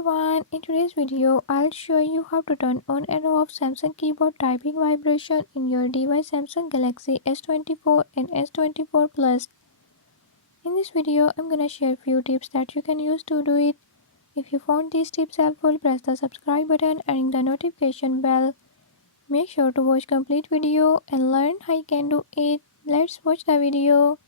everyone, in today's video I'll show you how to turn on and off Samsung keyboard typing vibration in your device Samsung Galaxy S24 and S24 Plus. In this video I'm gonna share few tips that you can use to do it. If you found these tips helpful, press the subscribe button and ring the notification bell. Make sure to watch complete video and learn how you can do it. Let's watch the video.